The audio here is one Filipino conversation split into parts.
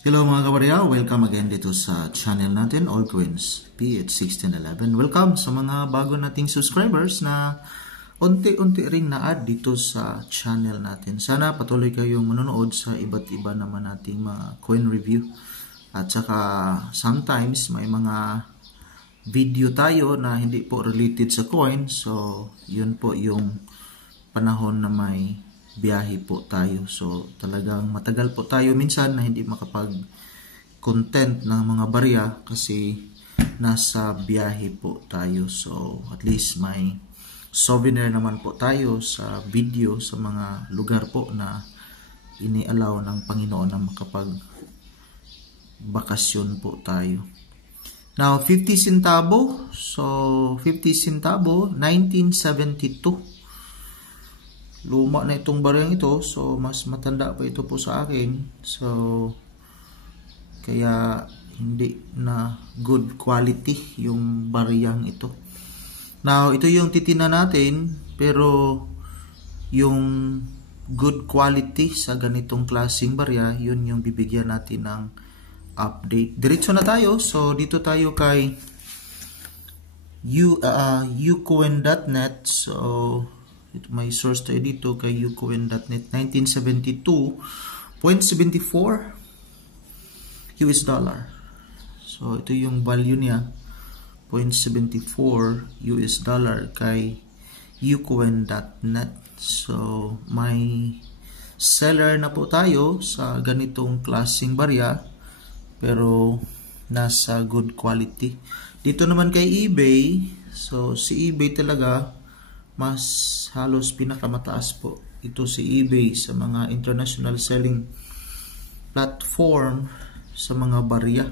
Hello mga kabarya, welcome again dito sa channel natin, Altcoins PH1611. Welcome sa mga bago nating subscribers na unti-unti ring na-add dito sa channel natin. Sana patuloy kayong manonood sa iba't iba naman nating mga coin review. At saka sometimes may mga video tayo na hindi po related sa coin. So yun po yung panahon na may biyahe po tayo. So talagang matagal po tayo minsan na hindi makapag-content ng mga barya kasi nasa biyahe po tayo. So at least may souvenir naman po tayo sa video sa mga lugar po na inialaw ng Panginoon na makapag-bakasyon po tayo. Now 50 centavo. So 50 centavo 1972. Luma na itong baryang ito, so mas matanda pa ito po sa akin. So kaya hindi na good quality yung baryang ito. Now ito yung titina natin, pero yung good quality sa ganitong klaseng barya, yun yung bibigyan natin ng update. Diretso na tayo. So dito tayo kay ucoin.net. So may source tayo dito kay ucoin.net. 1972.74 US dollar. So ito yung value niya, 0.74 US dollar kay ucoin.net. So may seller na po tayo sa ganitong klaseng barya, pero nasa good quality. Dito naman kay eBay, so si eBay talaga mas halos pinakamataas po ito si eBay sa mga international selling platform sa mga barya.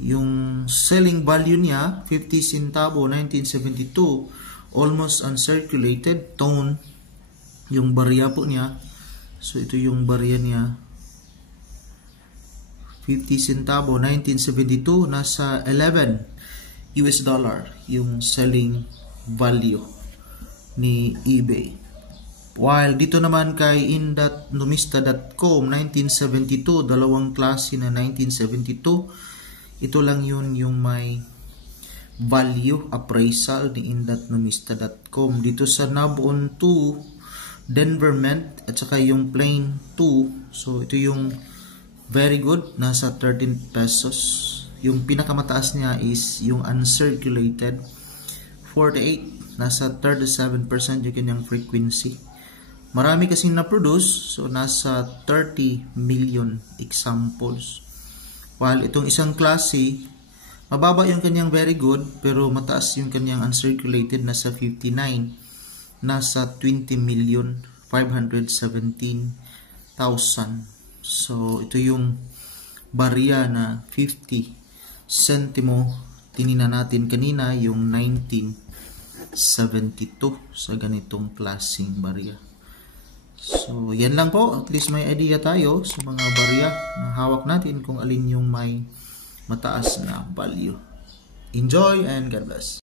Yung selling value niya 50 centavo 1972, almost uncirculated tone yung barya po niya. So ito yung barya niya, 50 centavo 1972, nasa 11 US dollar yung selling value ni eBay. While dito naman kay in.numista.com 1972, dalawang klase na 1972, ito lang yun yung may value appraisal ni in.numista.com. Dito sa Nabon 2 Denver Mint at saka yung Plain 2, so ito yung very good, nasa 13 pesos. Yung pinakamataas niya is yung uncirculated 48, nasa 37% yung kanyang frequency. Marami kasing na-produce, so nasa 30 million examples. While itong isang klase, mababa yung kanyang very good, pero mataas yung kanyang uncirculated, nasa 59, nasa 20,517,000. So ito yung barya na 50 centimo. Tinina natin kanina yung 1972 sa ganitong klaseng barya. So yan lang po, at least may idea tayo sa mga barya na hawak natin kung alin yung may mataas na value. Enjoy and God bless.